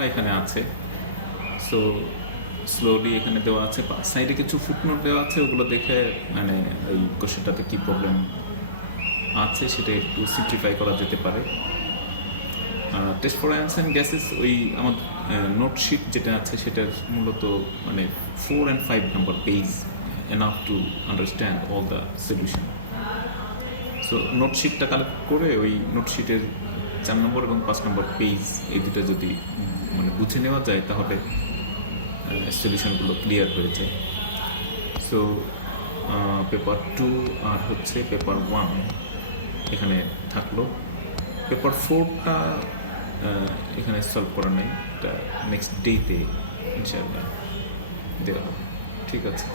সবটা এখানে আছে। সো স্লোলি এখানে দেওয়া আছে, সাইডে কিছু ফুটনোট দেওয়া আছে, ওগুলো দেখে মানে এই কোশ্চেনটাতে কী প্রবলেম আছে সেটা একটু সিম্পলিফাই করা যেতে পারে। টেস্ট ফর আয়ন্স অ্যান্ড গ্যাসেস ওই আমার নোটশিট যেটা আছে সেটার মূলত মানে 4 and 5 number page enough to understand all the solution. So নোটশিটটা কালেক্ট করে ওই নোটশিটের 4 নম্বর এবং 5 নম্বর পেজ এই দুটো যদি মানে বুঝে নেওয়া যায় তাহলে সলিউশনগুলো ক্লিয়ার হয়ে যায়। সো পেপার 2 আর হচ্ছে পেপার 1 এখানে থাকলো। পেপার 4টা এখানে সলভ করা নেই, এটা নেক্সট ডেতে ইনশাআল্লাহ দেওয়া হবে। ঠিক আছে।